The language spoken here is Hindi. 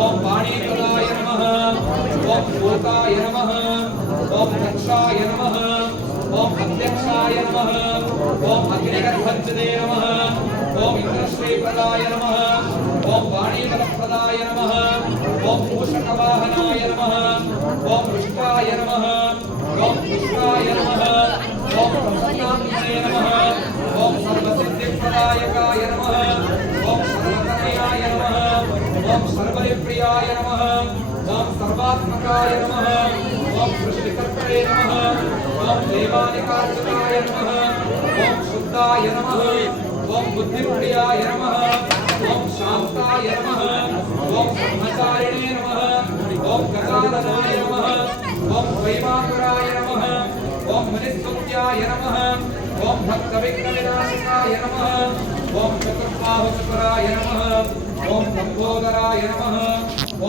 ओम वाणीपदाय नमः ओम भूताय नमः ओम दक्षाय नमः ओम अध्यक्षाय नमः ओम अग्निगर्भञ्जने नमः ओम इंद्रश्रीप्रदाय नमः ओम वाणीपदप्रदाय नमः ओम मूषकवाहनाय नमः ओम रुष्टाय नमः ओम पुष्टाय नमः ओम प्रसन्नात्मने नमः ओम सर्वसिद्धिप्रदायकाय नमः ओम सर्वतनयाय नमः ओम सर्वप्रियाय नमः ओम सर्वात्मकाय नमः ओम सृष्टिकर्तृ नमः ओम देवानिकार्चकाय नमः ओम शुद्धाय नमः ओम बुद्धिप्रियाय नमः ओम शान्ताय नमः ओम ब्रह्मचारिणे नमः ओम गजाननाय नमः ओम वैमातुराय नमः ओम मनिस्तुत्याय नमः ओम भक्तविघ्नविनाशकाय नमः ओम चतुर्बाहुचतुराय नमः ओम लंबोदराय नमः।